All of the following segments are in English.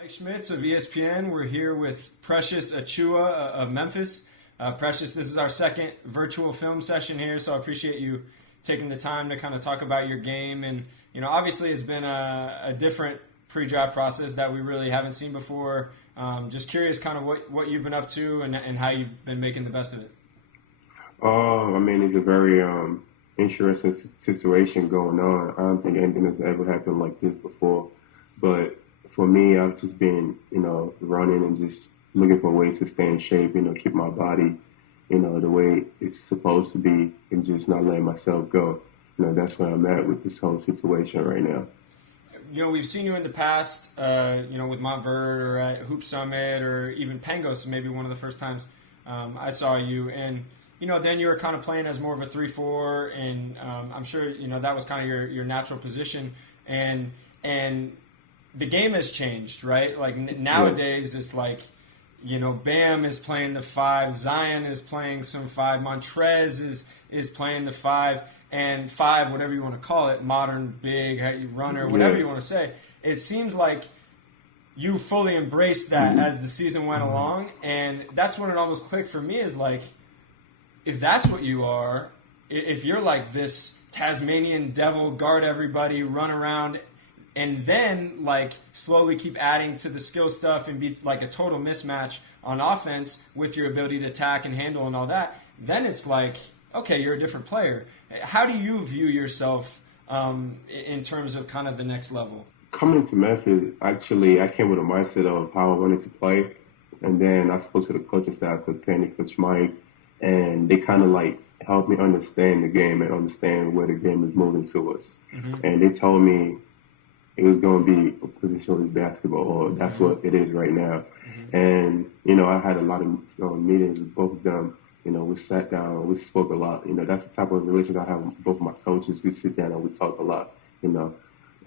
Mike Schmitz of ESPN. We're here with Precious Achiuwa of Memphis. Precious, this is our second virtual film session here, so I appreciate you taking the time to kind of talk about your game. And, obviously it's been a different pre-draft process that we really haven't seen before. Just curious kind of what you've been up to and how you've been making the best of it. It's a very interesting situation going on. I don't think anything has ever happened like this before. But for me, I've just been, running and just looking for ways to stay in shape, keep my body, the way it's supposed to be and just not letting myself go. That's where I'm at with this whole situation right now. We've seen you in the past, with Montverde or at Hoop Summit or even Pangos, maybe one of the first times I saw you. And, then you were kind of playing as more of a 3-4, and I'm sure, that was kind of your natural position. And the game has changed, right? Like nowadays, It's like, Bam is playing the 5, Zion is playing some 5, Montrez is playing the 5, and 5, whatever you want to call it, modern big runner, whatever you want to say. It seems like you fully embraced that as the season went along, and that's when it almost clicked for me. Is like, if that's what you are, if you're like this Tasmanian devil, guard everybody, run around, and then like slowly keep adding to the skill stuff and be like a total mismatch on offense with your ability to attack and handle and all that, then it's like, okay, you're a different player. How do you view yourself in terms of kind of the next level? Coming to Memphis, actually, I came with a mindset of how I wanted to play. And then I spoke to the coaching staff, Coach Penny, Coach Mike, and they kind of like helped me understand the game and understand where the game is moving to us. Mm-hmm. And they told me it was going to be a positionless basketball, or that's what it is right now. Mm-hmm. And, I had a lot of meetings with both of them. We sat down, we spoke a lot. That's the type of relationship I have with both my coaches. We sit down and we talk a lot,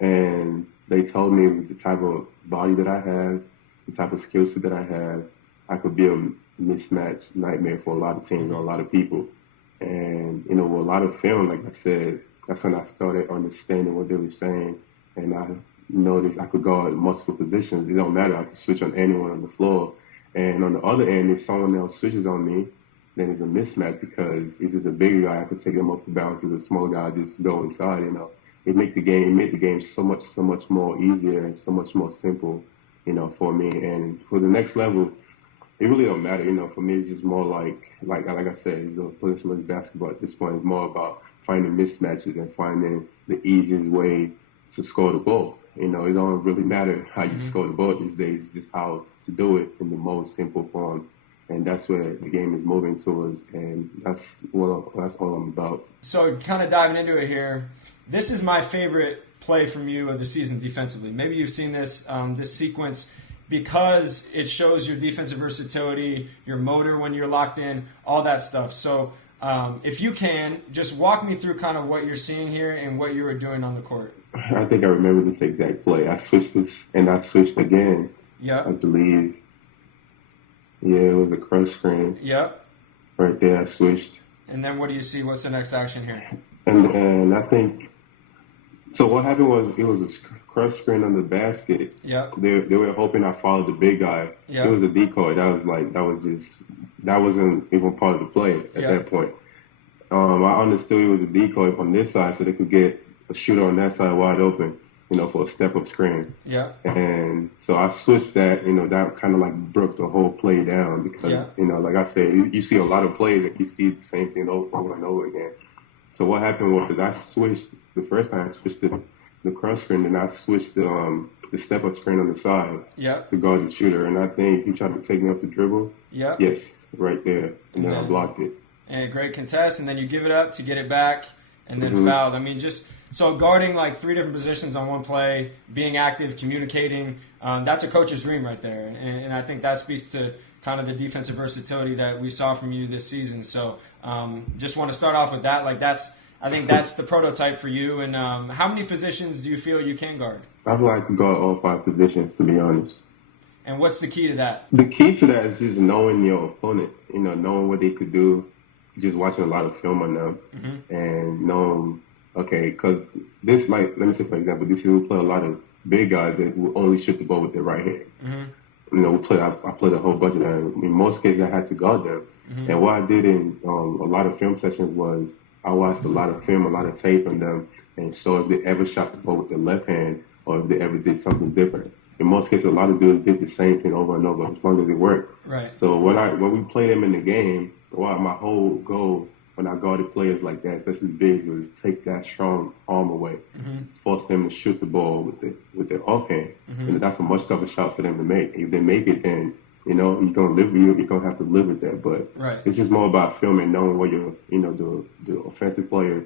And they told me with the type of body that I have, the type of skill set that I have, I could be a mismatch nightmare for a lot of teams or a lot of people. And, with a lot of film, like I said, that's when I started understanding what they were saying. And I noticed I could guard multiple positions. It don't matter. I could switch on anyone on the floor. And on the other end, if someone else switches on me, then it's a mismatch, because if it's a bigger guy, I could take him off the bounce. If it's a small guy, I just go inside. It made the game so much more easier and so much more simple, for me. And for the next level, it really don't matter. For me, it's just more like I said, it's a positionless basketball at this point. It's more about finding mismatches and finding the easiest way to score the ball. It don't really matter how you score the ball these days. It's just how to do it in the most simple form. And that's where the game is moving towards, and that's all I'm about. So kind of diving into it here, this is my favorite play from you of the season defensively. Maybe you've seen this sequence, because it shows your defensive versatility, your motor when you're locked in, all that stuff. So if you can, just walk me through kind of what you're seeing here and what you were doing on the court. I think I remember this exact play. I switched this, and I switched again. Yeah. I believe. Yeah, it was a crunch screen. Yep. Right there, I switched. And then what do you see? What's the next action here? And I think, so what happened was it was a crunch screen on the basket. Yep. They were hoping I followed the big guy. Yep. It was a decoy. That wasn't even part of the play at that point. I understood it was a decoy from this side so they could get a shooter on that side wide open, for a step-up screen. Yeah. And so I switched that, that kind of like broke the whole play down, because, like I said, you see a lot of plays that you see the same thing over and over again. So what happened was I switched, the first time I switched the crunch screen, and I switched the step-up screen on the side to guard the shooter. And I think he tried to take me off the dribble. Yeah. Yes, right there. And then I blocked it. And a great contest, and then you give it up to get it back, and then fouled. So guarding like 3 different positions on one play, being active, communicating, that's a coach's dream right there. And I think that speaks to kind of the defensive versatility that we saw from you this season. So just want to start off with that. I think that's the prototype for you. And how many positions do you feel you can guard? I'd like to guard all 5 positions, to be honest. And what's the key to that? The key to that is just knowing your opponent, knowing what they could do, just watching a lot of film on them, and knowing, okay, because this, like, let me say, for example, this season we play a lot of big guys that will only shoot the ball with their right hand. Mm-hmm. You know, I played a whole bunch of them. In most cases, I had to guard them. Mm-hmm. And what I did in a lot of film sessions was I watched a lot of film, a lot of tape on them, and saw if they ever shot the ball with their left hand or if they ever did something different. In most cases, a lot of dudes did the same thing over and over as long as it worked. Right. So when we play them in the game, my whole goal when I guarded players like that, especially bigs, was take that strong arm away, force them to shoot the ball with their offhand. And that's a much tougher shot for them to make. If they make it, then you're gonna have to live with that. But it's just more about film and knowing what the offensive player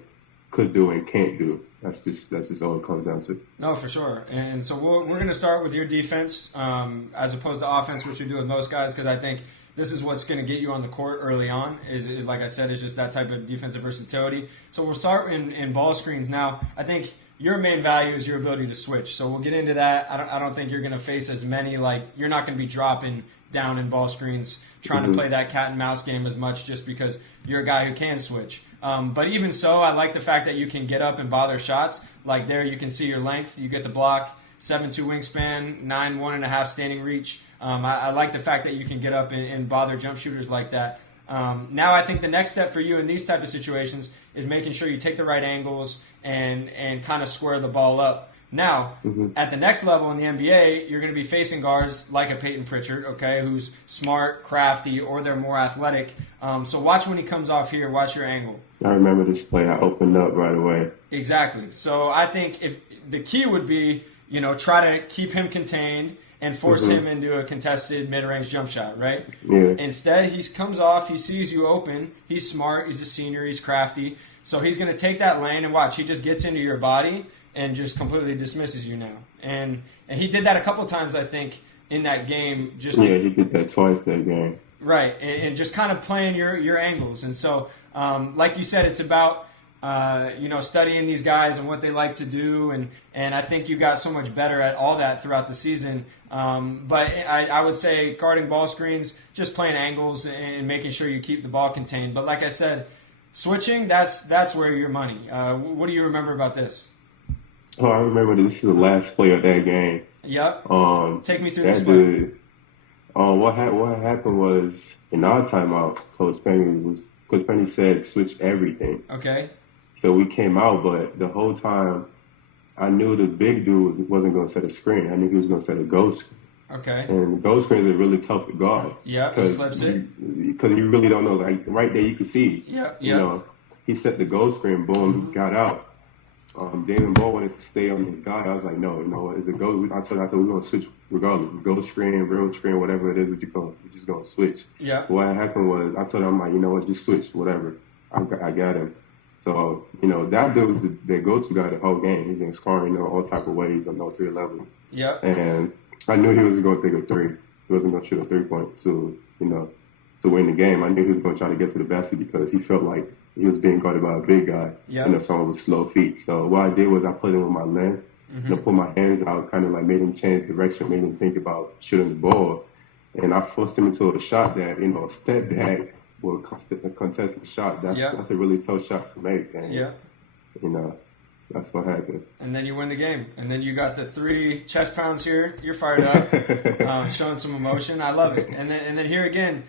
could do and can't do. That's just all it comes down to. No, for sure. And so we're going to start with your defense as opposed to offense, which we do with most guys, because I think this is what's going to get you on the court early on, is like I said, is just that type of defensive versatility. So we'll start in ball screens. Now, I think your main value is your ability to switch. So we'll get into that. I don't think you're going to face as many, you're not going to be dropping down in ball screens, trying to play that cat and mouse game as much just because you're a guy who can switch. But even so, I like the fact that you can get up and bother shots. Like there, you can see your length. You get the block, 7'2" wingspan, 9'1.5" standing reach. I like the fact that you can get up and bother jump shooters like that. Now I think the next step for you in these type of situations is making sure you take the right angles and kind of square the ball up. Now, at the next level in the NBA, you're going to be facing guards like a Peyton Pritchard, okay, who's smart, crafty, or they're more athletic. So watch when he comes off here. Watch your angle. I remember this play. I opened up right away. Exactly. So I think if the key would be, try to keep him contained and force him into a contested mid-range jump shot, right? Yeah. Instead, he comes off, he sees you open, he's smart, he's a senior, he's crafty. So he's going to take that lane and watch. He just gets into your body and just completely dismisses you now. And he did that a couple times, I think, in that game. He did that twice that game. Right, and just kind of playing your angles. And so, like you said, it's about studying these guys and what they like to do. And I think you got so much better at all that throughout the season. But I would say guarding ball screens, just playing angles and making sure you keep the ball contained. But like I said, switching, that's where your money. What do you remember about this? Oh, I remember this is the last play of that game. Yep. Take me through this play. What happened was in our timeout, Coach Penny said switch everything. Okay. So we came out, but the whole time I knew the big dude wasn't going to set a screen. I knew he was going to set a ghost screen. Okay. And ghost screens are really tough to guard. Yeah, he slips it. Because you really don't know. Like right there, you could see. Yeah. He set the ghost screen, boom, got out. Damon Ball wanted to stay on his guy. I was like, no, it's a ghost. I said we're going to switch regardless. Ghost screen, real screen, whatever it is, we're just going to switch. Yeah. What happened was I told him, I'm like, you know what, just switch, whatever. I got him. So, that dude was the go-to guy the whole game. He's been scoring, all type of ways on all three levels. Yeah. And I knew he was going to take a three. He wasn't going to shoot a three-point to win the game. I knew he was going to try to get to the basket because he felt like he was being guarded by a big guy, someone with slow feet. So what I did was I put him with my length, put my hands out, kind of like made him change direction, made him think about shooting the ball. And I forced him into a shot that, a step back will contest the shot. That's a really tough shot to make. And, that's what happened. And then you win the game. And then you got the 3 chest pounds here. You're fired up, showing some emotion. I love it. And then here again,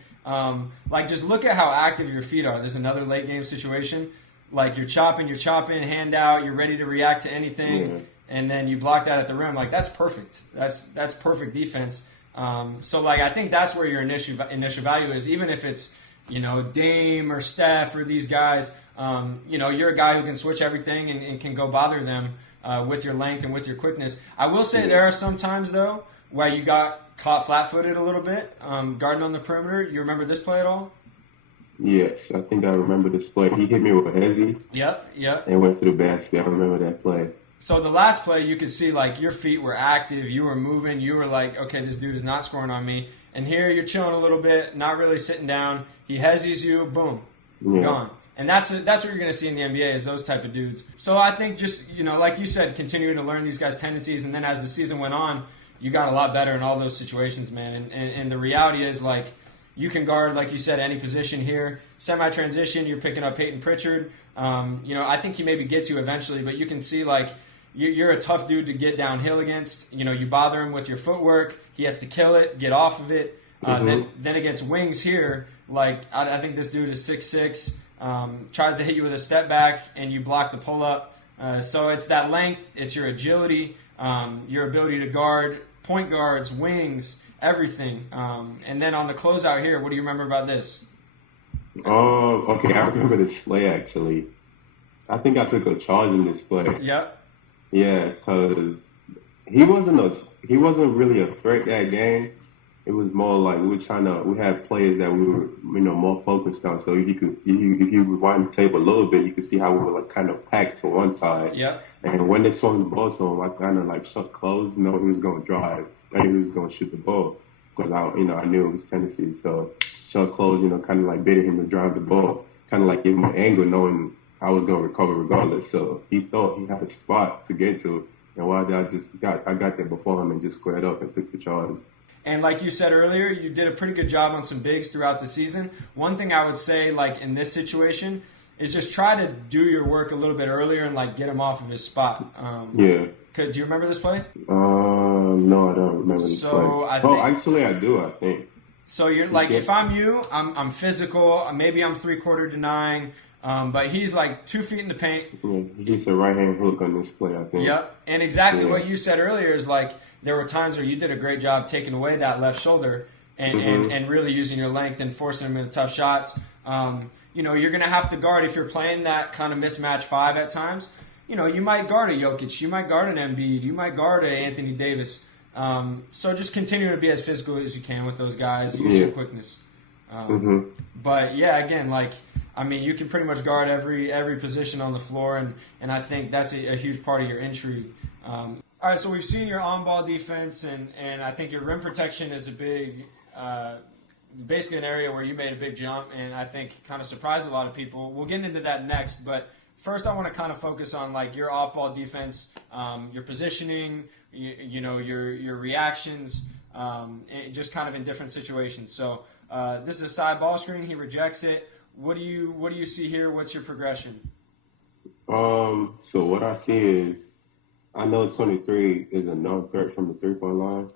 just look at how active your feet are. There's another late game situation. Like you're chopping, hand out, you're ready to react to anything, and then you block that at the rim. Like that's perfect. That's perfect defense. So I think that's where your initial value is. Even if it's Dame or Steph or these guys, you're a guy who can switch everything and can go bother them with your length and with your quickness. I will say there are some times though where you got caught flat-footed a little bit, guarding on the perimeter. You remember this play at all? Yes, I think I remember this play. He hit me with a hezzy. Yep. And went to the basket. I remember that play. So the last play, you could see your feet were active, you were moving, you were like, okay, this dude is not scoring on me. And here you're chilling a little bit, not really sitting down. He hezzies you, boom, gone. And that's what you're going to see in the NBA is those type of dudes. So I think just, like you said, continuing to learn these guys' tendencies, and then as the season went on, you got a lot better in all those situations, man. And the reality is, you can guard, like you said, any position here. Semi-transition, you're picking up Peyton Pritchard. I think he maybe gets you eventually, but you can see, you're a tough dude to get downhill against. You bother him with your footwork. He has to kill it, get off of it. Then against wings here, like I think this dude is 6'6", tries to hit you with a step back, and you block the pull up. So it's that length, it's your agility, your ability to guard, point guards, wings, everything. And then on the closeout here, what do you remember about this? Okay, I remember this play actually. I think I took a charge in this play. Yep. Yeah, because he wasn't really a threat that game. It was more like we had players that we were, more focused on. So if you rewind the tape a little bit, you could see how we were like kind of packed to one side. Yeah. And when they swung the ball to him, I kind of like shut close. He was going to drive. I knew he was going to shoot the ball because I knew it was Tennessee. So shut close, kind of like baited him to drive the ball, kind of like give him an angle, knowing I was going to recover regardless. So he thought he had a spot to get to. And why did I got there before him and just squared up and took the charge. And like you said earlier, you did a pretty good job on some bigs throughout the season. One thing I would say, like in this situation, is just try to do your work a little bit earlier and like get him off of his spot. Yeah. Do you remember this play? No, I don't remember this play. Actually, I do. I think. So you're like, if I'm you, I'm physical. Maybe I'm 3/4 denying. But he's like 2 feet in the paint. Yeah, he gets a right hand hook on this play, I think. Yep. And exactly what you said earlier is like there were times where you did a great job taking away that left shoulder and really using your length and forcing him into tough shots. You're going to have to guard if you're playing that kind of mismatch 5 at times. You might guard a Jokic, you might guard an Embiid, you might guard a Anthony Davis. So just continue to be as physical as you can with those guys. Use your quickness. But yeah, again, you can pretty much guard every position on the floor, and I think that's a huge part of your intrigue. All right, so we've seen your on-ball defense, and I think your rim protection is a big, basically an area where you made a big jump, and I think kind of surprised a lot of people. We'll get into that next, but first I want to kind of focus on like your off-ball defense, your positioning, your reactions, just kind of in different situations. So this is a side ball screen. He rejects it. What do you see here? What's your progression? So what I see is, I know 23 is a non-threat from the 3-point line.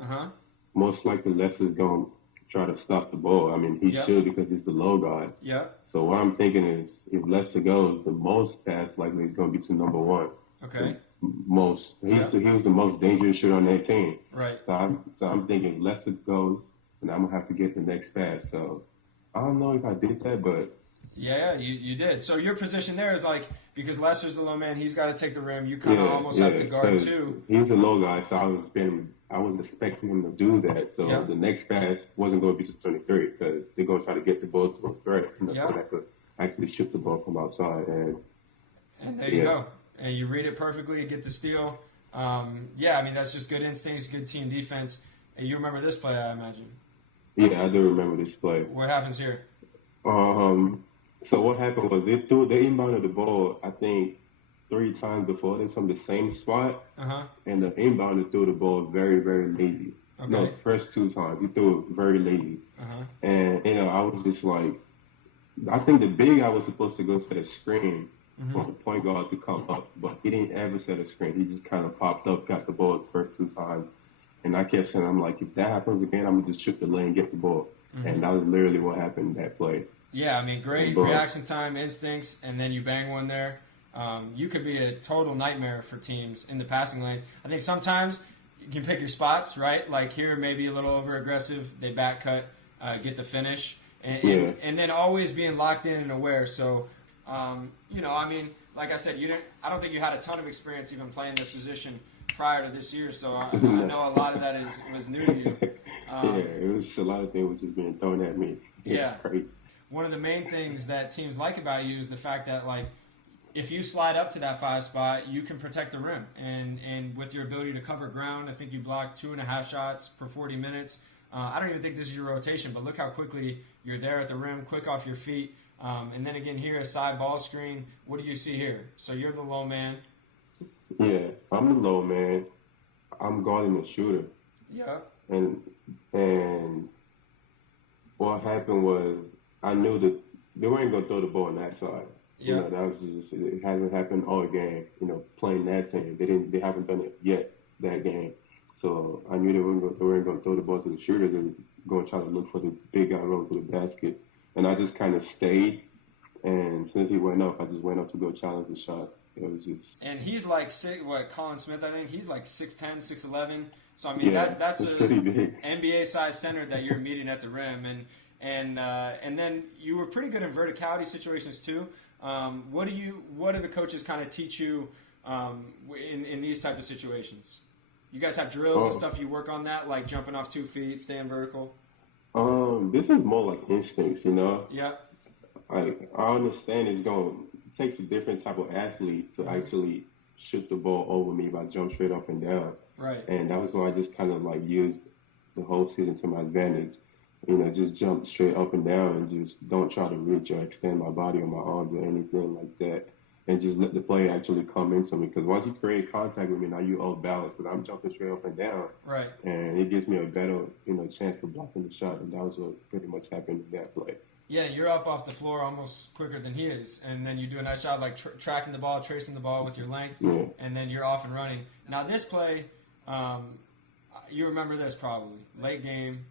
Most likely, Lester's going to try to stop the ball. He should because he's the low guy. Yeah. So what I'm thinking is, if Lester goes, the most pass likely is going to be to number 1. Okay. He was the most dangerous shooter on that team. Right. So I'm thinking if Lester goes, and I'm gonna have to get the next pass. So I don't know if I did that, but. Yeah, you did. So your position there is like, because Lester's the low man, he's got to take the rim. You kind of almost have to guard too. He's a low guy, so I was expecting him to do that. So the next pass wasn't going to be to 23 because they're going to try to get the ball to a threat. So I could actually shoot the ball from outside. And there you go. And you read it perfectly, you get the steal. That's just good instincts, good team defense. And you remember this play, I imagine. Yeah, I do remember this play. What happens here? So what happened was they inbounded the ball, I think, 3 times before this from the same spot. And the inbounder threw the ball very, very lazy. Okay. No, the first 2 times. He threw it very lazy. And, I was just like, I think the big guy was supposed to go set a screen for the point guard to come up, but he didn't ever set a screen. He just kind of popped up, got the ball the first 2 times. And I kept saying, I'm like, if that happens again, I'm going to just shoot the lane and get the ball. And that was literally what happened in that play. Yeah, great reaction time, instincts, and then you bang one there. You could be a total nightmare for teams in the passing lanes. I think sometimes you can pick your spots, right? Like here, maybe a little over-aggressive. They back cut, get the finish. And then always being locked in and aware. So, like I said, I don't think you had a ton of experience even playing this position prior to this year. So I know a lot of that was new to you. It was a lot of things was just being thrown at me. It's crazy. One of the main things that teams like about you is the fact that, like, if you slide up to that 5 spot, you can protect the rim. And with your ability to cover ground, I think you blocked 2.5 shots per 40 minutes. I don't even think this is your rotation, but look how quickly you're there at the rim, quick off your feet. And then again here, a side ball screen. What do you see here? So you're the low man. Yeah, I'm the low man. I'm guarding the shooter. Yeah. And what happened was, I knew that they weren't going to throw the ball on that side. You Yeah. know, that was just it hasn't happened all game. You know, playing that team, they haven't done it yet that game. So I knew they weren't going to throw the ball to the shooter. They were going to try to look for the big guy rolling to the basket, and I just kind of stayed. And since he went up, I just went up to go challenge the shot. It was just And he's like Colin Smith, I think he's like 6'10", 6'11". So I mean yeah, that's it's a pretty big. NBA size center that you're meeting at the rim, and then you were pretty good in verticality situations too. What do the coaches kind of teach you in these type of situations? You guys have drills and Oh, stuff you work on that, like jumping off 2 feet, staying vertical. this is more like instincts, you know. Yeah. Like I understand it takes a different type of athlete to Mm-hmm. actually shoot the ball over me if I jump straight up and down. Right. And that was why I just kind of like used the whole season to my advantage. You know, just jump straight up and down and just don't try to reach or extend my body or my arms or anything like that. And just let the play actually come into me. Because once you create contact with me, now you off balance because I'm jumping straight up and down. Right. And it gives me a better, chance of blocking the shot. And that was what pretty much happened in that play. Yeah, you're up off the floor almost quicker than he is, and then you do a nice job like tracking the ball, tracing the ball with your length, Yeah. and then you're off and running. Now this play, you remember this probably late game.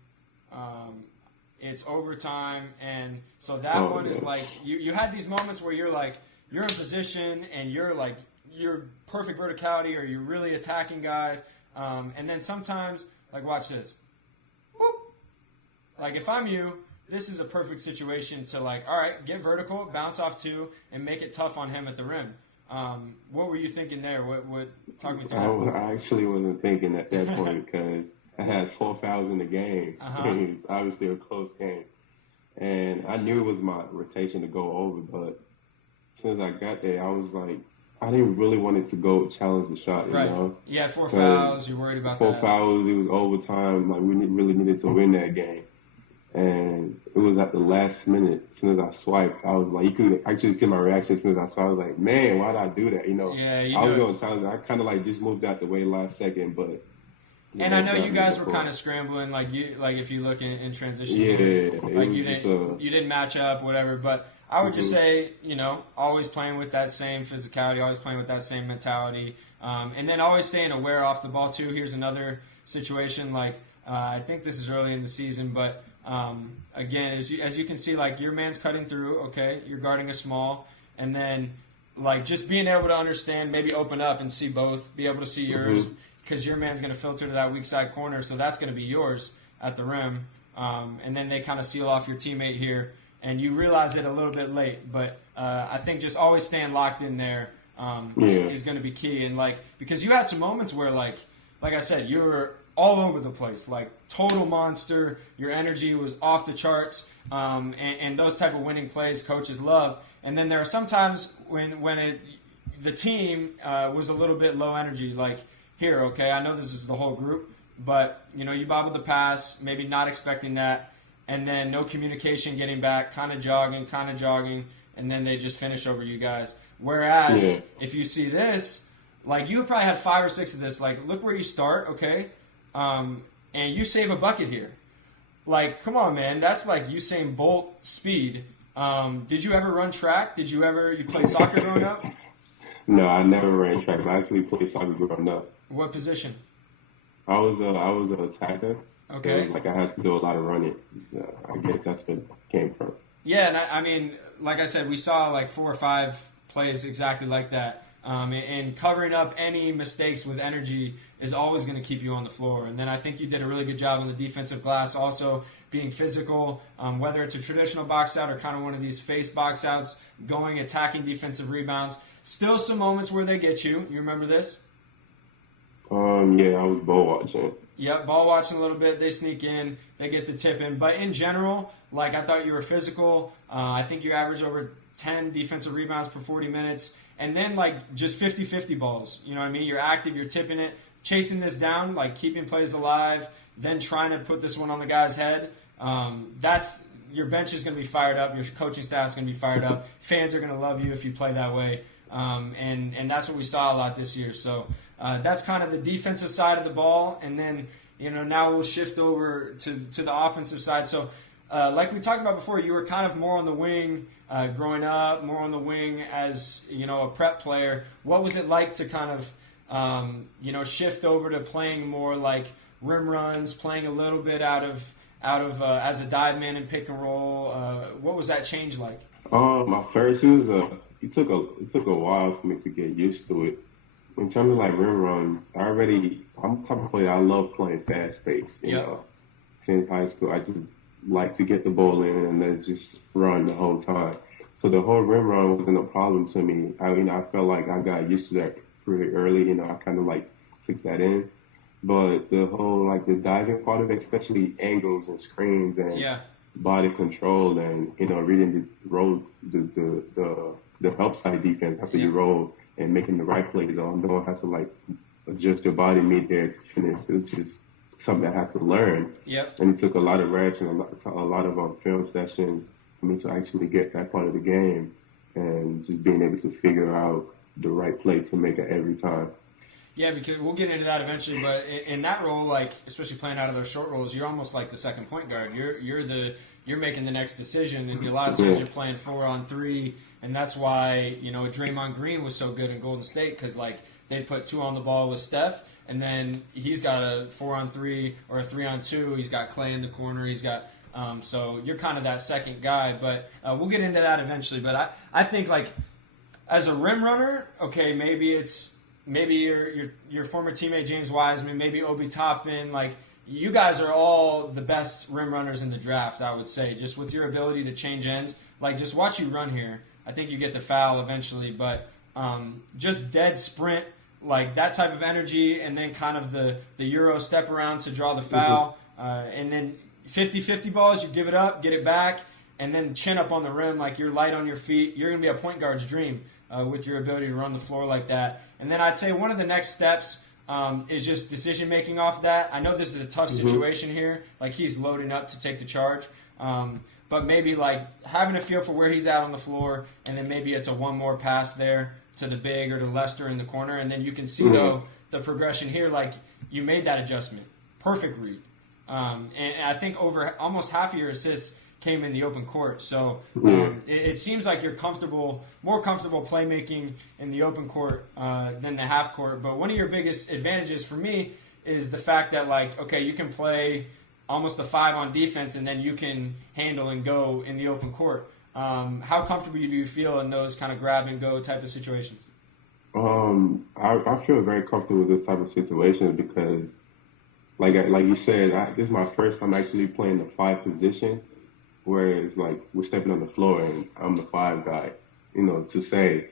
It's overtime, and so that Oh, one is yes. like you had these moments where you're in position and you're perfect verticality or you're really attacking guys, and then sometimes like watch this, whoop. Like if I'm you, this is a perfect situation to all right, get vertical, bounce off 2, and make it tough on him at the rim. What were you thinking there? What talk me through that? I actually wasn't thinking at that point because I had 4 fouls in the game. Uh-huh. And it was obviously a close game. And I knew it was my rotation to go over, but since I got there, I was like, I didn't really want it to go challenge the shot, you Right. know? You had 4 'Cause fouls. You're worried about 4 that. fouls, it was overtime. Like, really needed to win that game. And it was at the last minute. As soon as I swiped, I was like, you could actually see my reaction as soon as I saw it. I was like, man, why did I do that? You know, Yeah, you I was knew it. going to challenge. I kind of just moved out the way last second, but. And I know you guys were before. kind of scrambling, like if you look in transition, Yeah, here, it like was you just, didn't match up, whatever. But I would just Mhm. say, always playing with that same physicality, always playing with that same mentality, and then always staying aware off the ball too. Here's another situation, I think this is early in the season, but again, as you can see, your man's cutting through. Okay, you're guarding a small, and then just being able to understand, maybe open up and see both, be able to see yours. Mhm. Because your man's going to filter to that weak side corner, so that's going to be yours at the rim. And then they kind of seal off your teammate here, and you realize it a little bit late. But I think just always staying locked in there is going to be key. And because you had some moments where, like I said, you were all over the place, total monster. Your energy was off the charts, and those type of winning plays coaches love. And then there are some times when the team was a little bit low energy, here, okay, I know this is the whole group, but, you bobbled the pass, maybe not expecting that, and then no communication getting back, kind of jogging, and then they just finish over you guys. Whereas, if you see this, you probably had 5 or 6 of this, look where you start, okay, and you save a bucket here. Come on, man, that's Usain Bolt speed. Did you ever run track? You played soccer growing up? No, I never ran track. I actually played soccer growing up. What position? I was an attacker. Okay. So, I had to do a lot of running. I guess that's where it came from. Yeah, and I mean, like I said, we saw 4 or 5 plays exactly like that. And covering up any mistakes with energy is always going to keep you on the floor. And then I think you did a really good job on the defensive glass, also being physical, whether it's a traditional box out or kind of one of these face box outs, attacking defensive rebounds. Still some moments where they get you. You remember this? Yeah, I was ball watching. Yep, ball watching a little bit. They sneak in, they get the tip in. But in general, I thought you were physical. I think you averaged over 10 defensive rebounds per 40 minutes. And then, just 50-50 balls. You know what I mean? You're active, you're tipping it, chasing this down, keeping plays alive, then trying to put this one on the guy's head. That's your bench is going to be fired up. Your coaching staff is going to be fired up. Fans are going to love you if you play that way. And that's what we saw a lot this year. So that's kind of the defensive side of the ball. And then, now we'll shift over to the offensive side. So like we talked about before, you were kind of more on the wing growing up, more on the wing as a prep player. What was it like to kind of shift over to playing more like rim runs, playing a little bit out of as a dive man and pick and roll? What was that change like? My first it took a while for me to get used to it. In terms of like rim runs, I'm the type of player I love playing fast pace. You know, since high school, I just like to get the ball in and then just run the whole time. So the whole rim run wasn't a problem to me. I felt like I got used to that pretty early. I kind of like took that in. But the whole like the diving part of it, especially angles and screens and body control and reading the roll the help side defense after you roll and making the right plays on. Don't have to like adjust your body mid there to finish. It's just something I had to learn. And it took a lot of reps and a lot of film sessions for me to actually get that part of the game and just being able to figure out the right play to make it every time. Yeah, because we'll get into that eventually, but in that role, like especially playing out of those short roles, you're almost like the second point guard. You're making the next decision, and a lot of times you're playing 4-on-3, and that's why Draymond Green was so good in Golden State because like they put 2 on the ball with Steph, and then he's got a 4-on-3 or a 3-on-2. He's got Clay in the corner. He's got so you're kind of that second guy, but we'll get into that eventually. But I think like as a rim runner, okay, maybe your former teammate James Wiseman, maybe Obi Toppin, like you guys are all the best rim runners in the draft, I would say, just with your ability to change ends. Like just watch you run here. I think you get the foul eventually, but just dead sprint, like that type of energy, and then kind of the Euro step around to draw the foul, and then 50-50 balls, you give it up, get it back, and then chin up on the rim, like you're light on your feet. You're going to be a point guard's dream with your ability to run the floor like that. And then I'd say one of the next steps is just decision-making off that. I know this is a tough situation here. Like, he's loading up to take the charge. But maybe, like, having a feel for where he's at on the floor, and then maybe it's a one more pass there to the big or to Lester in the corner. And then you can see, though, the progression here. Like, you made that adjustment. Perfect read. And I think over almost half of your assists came in the open court. So it seems like you're more comfortable playmaking in the open court than the half court. But one of your biggest advantages for me is the fact that, like, okay, you can play almost a 5 on defense and then you can handle and go in the open court. How comfortable do you feel in those kind of grab and go type of situations? I feel very comfortable with this type of situation because, like you said, this is my first time actually playing the 5 position. Whereas, like, we're stepping on the floor and I'm the 5 guy, to say,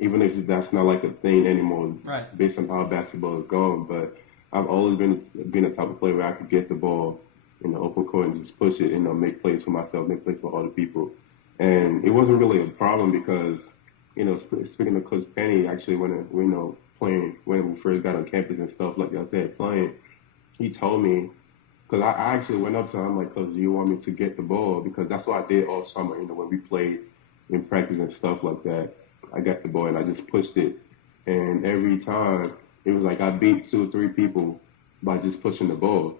even if that's not like a thing anymore, based on how basketball is going. But I've always been a type of player where I could get the ball in the open court and just push it, make plays for myself, make plays for other people. And it wasn't really a problem because, speaking of Coach Penny, actually, when we first got on campus and stuff, like I said, playing, he told me, because I actually went up to him, I'm like, Coach, do you want me to get the ball? Because that's what I did all summer, when we played in practice and stuff like that. I got the ball and I just pushed it. And every time, it was like I beat 2 or 3 people by just pushing the ball.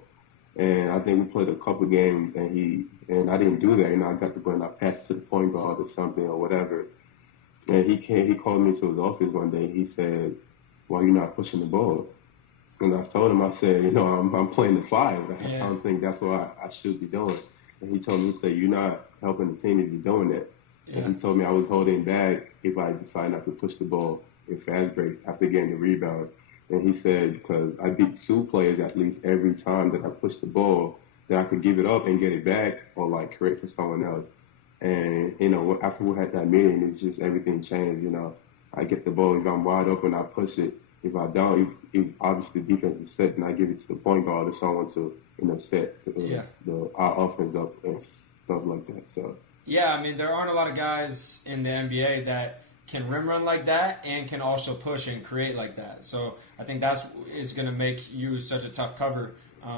And I think we played a couple games and I didn't do that. I got the ball and I passed it to the point guard or something or whatever. And he called me to his office one day. He said, why are you not pushing the ball? And I told him, I said, I'm playing the 5. I don't think that's what I should be doing. And he told me, he said, you're not helping the team if you're doing that. Yeah. And he told me I was holding back if I decided not to push the ball in fast break after getting the rebound. And he said, because I beat 2 players at least every time that I pushed the ball, that I could give it up and get it back or, like, create for someone else. And, after we had that meeting, it's just everything changed. I get the ball. If I'm wide open, I push it. If I don't, if obviously the defense is set, and I give it to the point guard or someone to, set our offense up and stuff like that. So yeah, I mean, there aren't a lot of guys in the NBA that can rim run like that and can also push and create like that. So I think is going to make you such a tough cover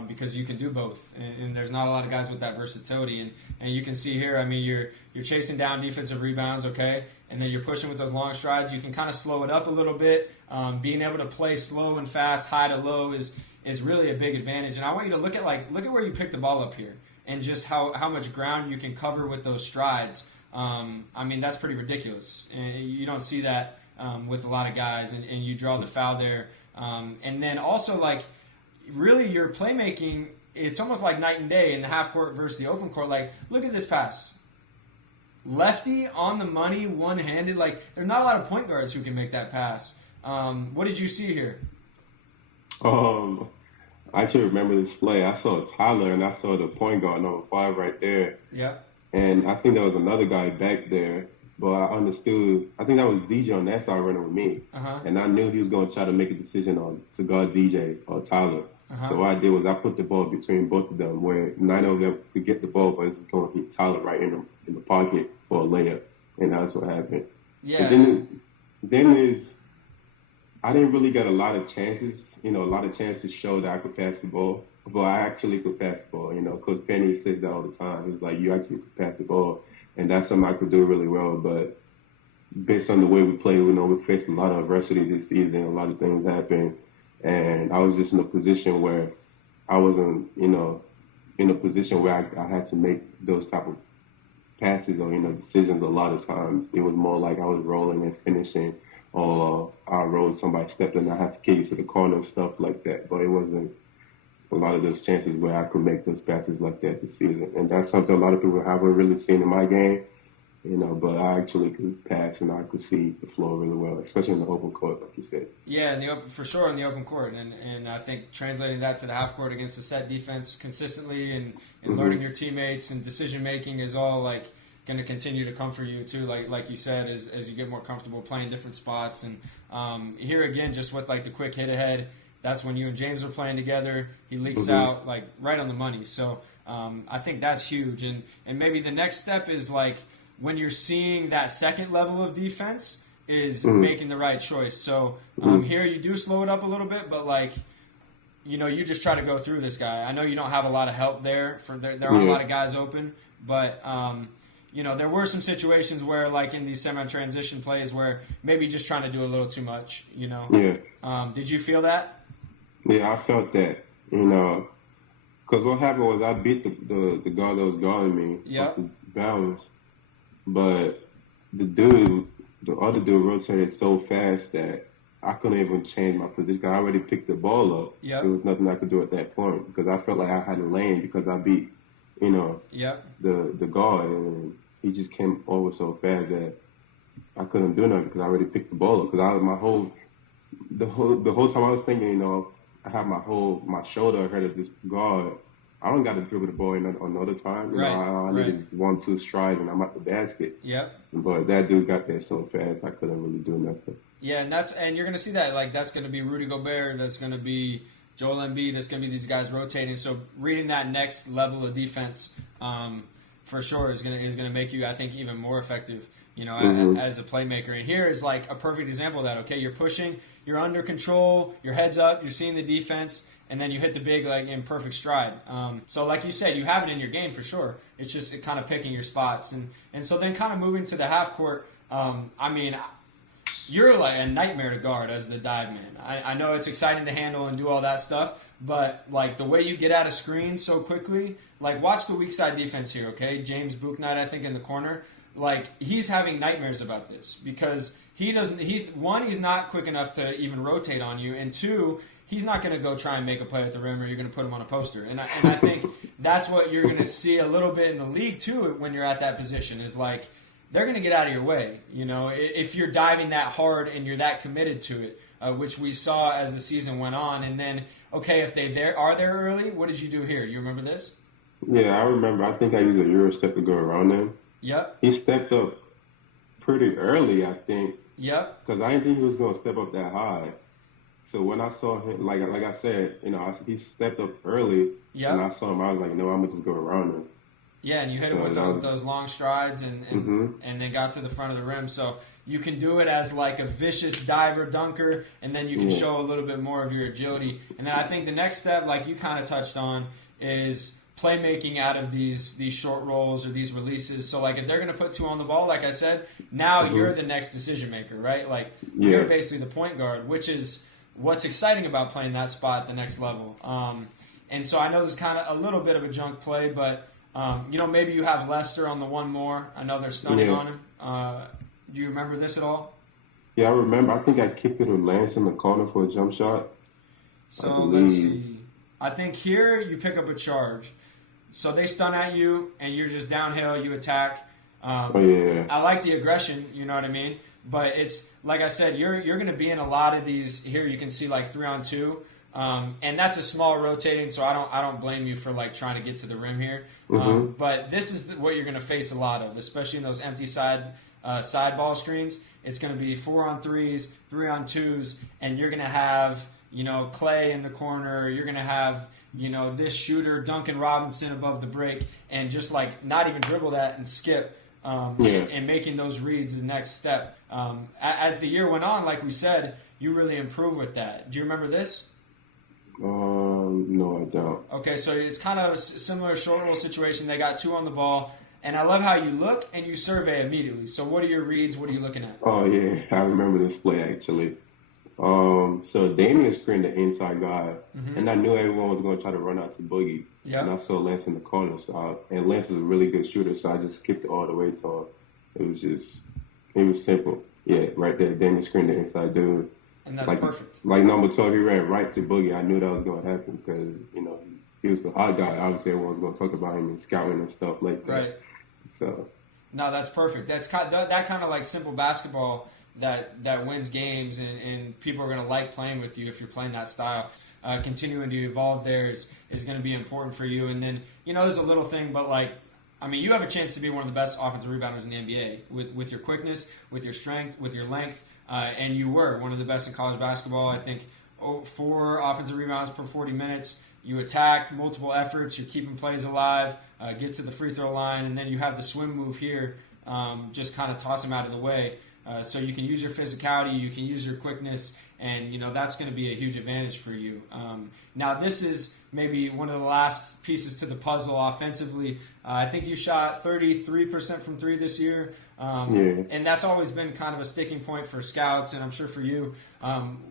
because you can do both, and there's not a lot of guys with that versatility. And you can see here, I mean, you're chasing down defensive rebounds, okay, and then you're pushing with those long strides. You can kind of slow it up a little bit. Being able to play slow and fast, high to low is really a big advantage. And I want you to look at where you pick the ball up here. and just how much ground you can cover with those strides. I mean, that's pretty ridiculous. And you don't see that with a lot of guys, and you draw the foul there. And then also, like, really your playmaking, it's almost like night and day in the half court versus the open court. Like, look at this pass. Lefty on the money, one-handed. Like, there's not a lot of point guards who can make that pass. What did you see here? I actually remember this play. I saw Tyler, and I saw the point guard, number 5, right there. Yep. And I think there was another guy back there, but I understood. I think that was DJ on that side running with me. Uh-huh. And I knew he was going to try to make a decision to guard DJ or Tyler. Uh-huh. So what I did was I put the ball between both of them, where neither of them could get the ball, but it's going to hit Tyler right in the pocket for a layup. And that's what happened. Yeah. And then I didn't really get a lot of chances, a lot of chances to show that I could pass the ball. But I actually could pass the ball. Coach Penny says that all the time. He's like, you actually could pass the ball. And that's something I could do really well. But based on the way we play, we faced a lot of adversity this season. A lot of things happened. And I was just in a position where I wasn't, in a position where I had to make those type of passes or, decisions a lot of times. It was more like I was rolling and finishing, or I rolled, somebody stepped in, I had to kick you to the corner, stuff like that. But it wasn't a lot of those chances where I could make those passes like that this season. And that's something a lot of people haven't really seen in my game, but I actually could pass and I could see the floor really well, especially in the open court, like you said. Yeah, for sure in the open court. And I think translating that to the half court against the set defense consistently and learning your teammates and decision-making is all, like, going to continue to come for you, too, like you said, as you get more comfortable playing different spots. And here again, just with, like, the quick hit-ahead, that's when you and James are playing together. He leaks out, like, right on the money. So I think that's huge. And maybe the next step is, like, when you're seeing that second level of defense is making the right choice. So here you do slow it up a little bit, but, like, you just try to go through this guy. I know you don't have a lot of help there. There aren't a lot of guys open, but there were some situations where, like in these semi-transition plays, where maybe just trying to do a little too much. Yeah. Did you feel that? Yeah, I felt that. Because what happened was I beat the guard that was guarding me. Yep. Bounds, but the other dude rotated so fast that I couldn't even change my position. I already picked the ball up. Yep. There was nothing I could do at that point because I felt like I had a lane because I beat, Yep. the guard, and he just came over so fast that I couldn't do nothing because I already picked the ball up. Because the whole time I was thinking, I have my shoulder ahead of this guard. I don't got to dribble the ball another time. I needed 1-2 strides and I'm at the basket. Yep. But that dude got there so fast I couldn't really do nothing. Yeah, and you're going to see that. Like, that's going to be Rudy Gobert. That's going to be Joel Embiid. That's going to be these guys rotating. So reading that next level of defense, for sure, is going to make you, I think, even more effective. As a playmaker. And here is like a perfect example of that. Okay, you're pushing, you're under control, your head's up, you're seeing the defense, and then you hit the big, like, in perfect stride. So like you said, you have it in your game for sure. It's just kind of picking your spots. And so then kind of moving to the half court, you're like a nightmare to guard as the dive man. I know it's exciting to handle and do all that stuff, but like the way you get out of screens so quickly, like watch the weak side defense here, okay? James Bouknight, I think, in the corner. Like, he's having nightmares about this because he's not quick enough to even rotate on you, and 2, he's not going to go try and make a play at the rim or you're going to put him on a poster. And I think that's what you're going to see a little bit in the league, too, when you're at that position, is like they're going to get out of your way, if you're diving that hard and you're that committed to it, which we saw as the season went on. And then, okay, if they are there early, what did you do here? You remember this? Yeah, I remember. I think I used a Euro step to go around them. Yep. He stepped up pretty early, I think. Yep. Because I didn't think he was going to step up that high. So when I saw him, like I said, he stepped up early. Yep. And I saw him, I was like, no, I'm going to just go around him. Yeah, and you hit him with those long strides and then got to the front of the rim. So you can do it as like a vicious diver dunker, and then you can show a little bit more of your agility. And then I think the next step, like you kind of touched on, is playmaking out of these short rolls or these releases. So, like, if they're going to put 2 on the ball, like I said, now you're the next decision maker, right? Like, you're basically the point guard, which is what's exciting about playing that spot at the next level. And so I know this is kind of a little bit of a junk play, but Maybe you have Lester on the one more. I know they're stunning on him. Do you remember this at all? Yeah, I remember. I think I kicked it with Lance in the corner for a jump shot. So let's see. I think here you pick up a charge. So they stun at you, and you're just downhill. You attack. I like the aggression. You know what I mean? But it's like I said, you're going to be in a lot of these. Here you can see like 3-on-2, and that's a small rotating. So I don't blame you for like trying to get to the rim here. But this is what you're going to face a lot of, especially in those empty side ball screens. It's going to be 4-on-3s, 3-on-2s, and you're going to have Clay in the corner. You're going to have this shooter Duncan Robinson above the break, and just like not even dribble that and skip. And making those reads the next step. As the year went on, like we said, you really improved with that. Do you remember this? No, I don't. Okay, so it's kind of a similar short roll situation. They got 2 on the ball, and I love how you look and you survey immediately. So what are your reads? What are you looking at? Oh, yeah, I remember this play, actually. So Damian screened the inside guy, and I knew everyone was going to try to run out to Boogie. Yep. And I saw Lance in the corner, and Lance is a really good shooter, so I just skipped it all the way to him. It was simple. Yeah, right there. Damian screened the inside dude. And that's perfect. Like number 12, he ran right to Boogie. I knew that was going to happen because, he was the hot guy. Obviously, everyone was going to talk about him and scouting and stuff like that. Right. So. No, that's perfect. That's that kind of like simple basketball that wins games, and people are going to like playing with you if you're playing that style. Continuing to evolve there is going to be important for you. And then, there's a little thing, but you have a chance to be one of the best offensive rebounders in the NBA with your quickness, with your strength, with your length, and you were one of the best in college basketball. I think 4 offensive rebounds per 40 minutes. You attack, multiple efforts, you're keeping plays alive, get to the free throw line, and then you have the swim move here, just kind of toss them out of the way. So you can use your physicality, you can use your quickness, and that's going to be a huge advantage for you. Now this is maybe one of the last pieces to the puzzle offensively. I think you shot 33% from 3 this year, and that's always been kind of a sticking point for scouts, and I'm sure for you.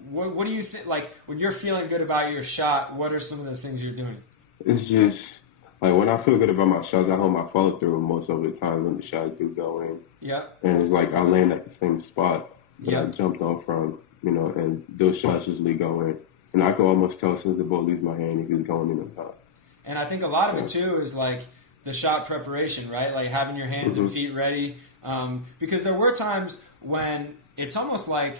What do you think? Like when you're feeling good about your shot, what are some of the things you're doing? It's just like when I feel good about my shots, I hold my follow through most of the time when the shots do go in. Yeah. And it's like I land at the same spot that I jumped off from, and those shots usually go in. And I can almost tell since the ball leaves my hand if it's going in or not. And I think a lot of it too is like the shot preparation, right? Like having your hands and feet ready. Because there were times when it's almost like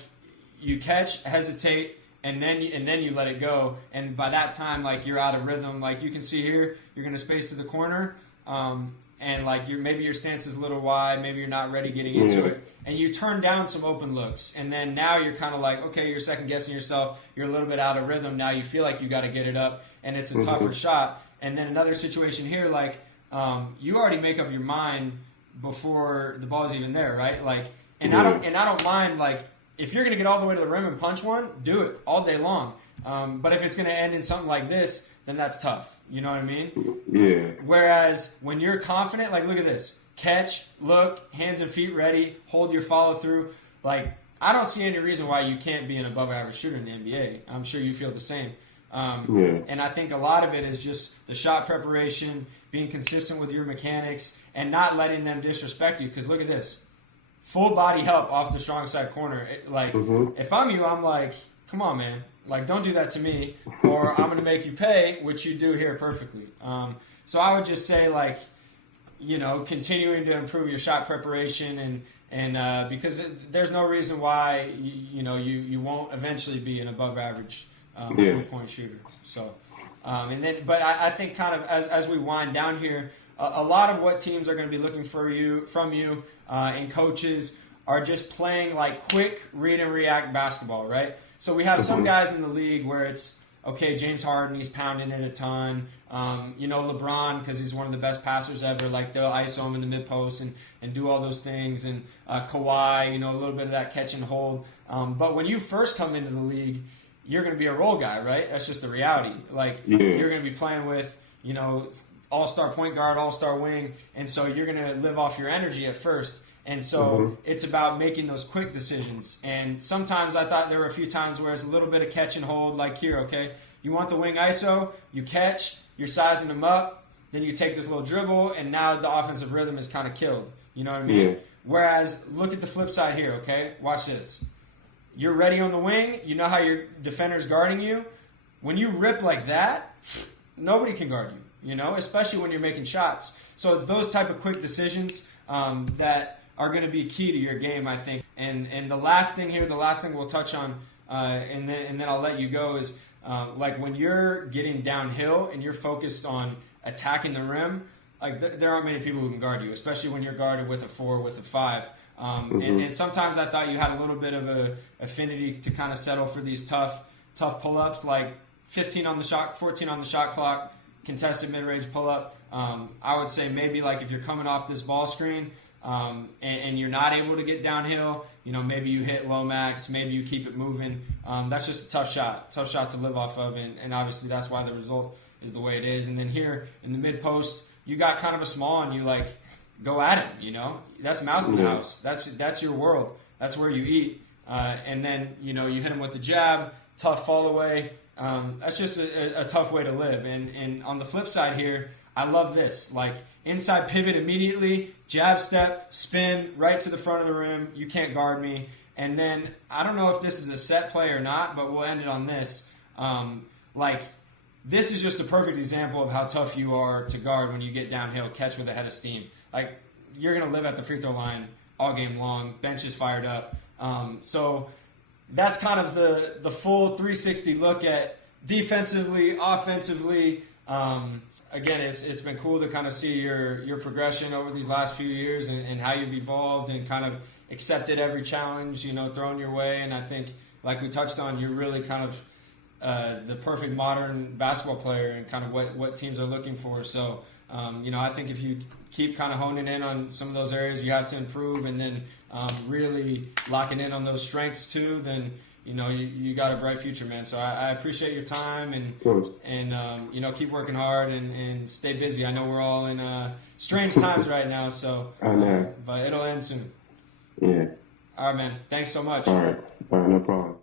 you catch, hesitate, and then you let it go. And by that time, like you're out of rhythm. Like you can see here, you're going to space to the corner, and like maybe your stance is a little wide, maybe you're not ready getting into it, and you turn down some open looks, and then now you're kind of like, okay, you're second guessing yourself. You're a little bit out of rhythm. Now you feel like you got to get it up, and it's a tougher shot. And then another situation here, like you already make up your mind before the ball is even there, right? Like, and I don't mind like. If you're going to get all the way to the rim and punch one, do it all day long. But if it's going to end in something like this, then that's tough. You know what I mean? Yeah. Whereas when you're confident, like look at this. Catch, look, hands and feet ready, hold your follow through. Like I don't see any reason why you can't be an above average shooter in the NBA. I'm sure you feel the same. And I think a lot of it is just the shot preparation, being consistent with your mechanics, and not letting them disrespect you. Because look at this. Full body help off the strong side corner. If I'm you, I'm like, come on, man. Like, don't do that to me, or I'm going to make you pay, which you do here perfectly. So I would just say, like, continuing to improve your shot preparation, and because there's no reason why you won't eventually be an above average 3-point shooter. So, but I think kind of as we wind down here. A lot of what teams are going to be looking from you, and coaches are just playing like quick read and react basketball, right? So we have some guys in the league where it's okay. James Harden, he's pounding it a ton. LeBron, because he's one of the best passers ever. Like they'll ISO him in the mid post and do all those things. And Kawhi, a little bit of that catch and hold. But when you first come into the league, you're going to be a role guy, right? That's just the reality. Like you're going to be playing with all-star point guard, all-star wing, and so you're going to live off your energy at first. And so it's about making those quick decisions. And sometimes I thought there were a few times where it's a little bit of catch and hold, like here, okay? You want the wing ISO, you catch, you're sizing them up, then you take this little dribble, and now the offensive rhythm is kind of killed. You know what I mean? Yeah. Whereas, look at the flip side here, okay? Watch this. You're ready on the wing. You know how your defender's guarding you. When you rip like that, nobody can guard you, you know, especially when you're making shots. So it's those type of quick decisions that are going to be key to your game, I think. And the last thing here, the last thing we'll touch on, and then I'll let you go, is like when you're getting downhill and you're focused on attacking the rim, like there aren't many people who can guard you, especially when you're guarded with a 4, with a 5. And sometimes I thought you had a little bit of a affinity to kind of settle for these tough pull-ups, like 15 on the shot, 14 on the shot clock, contested mid-range pull-up. I would say maybe like if you're coming off this ball screen and you're not able to get downhill, you know, maybe you hit low max, maybe you keep it moving. That's just a tough shot to live off of, and obviously that's why the result is the way it is. And then here in the mid-post, you got kind of a small, and you like go at him, you know. That's mouse in the house. That's your world. That's where you eat. And then, you know, you hit him with the jab, tough fall away. That's just a tough way to live. And on the flip side here, I love this. Like, inside pivot immediately, jab step, spin, right to the front of the rim. You can't guard me. And then, I don't know if this is a set play or not, but we'll end it on this. Like, this is just a perfect example of how tough you are to guard when you get downhill, catch with a head of steam. Like, you're going to live at the free throw line all game long. Bench is fired up. So that's kind of the full 360 look at defensively, offensively. Again, it's been cool to kind of see your progression over these last few years and how you've evolved and kind of accepted every challenge, you know, thrown your way. And I think, like we touched on, you're really kind of the perfect modern basketball player and kind of what teams are looking for. So, you know, I think if you keep kind of honing in on some of those areas you have to improve, and then really locking in on those strengths too, then, you know, you got a bright future, man. So I appreciate your time, and you know, keep working hard and stay busy. I know we're all in strange times right now, so I know. But it'll end soon. Yeah. All right, man. Thanks so much. All right, no problem.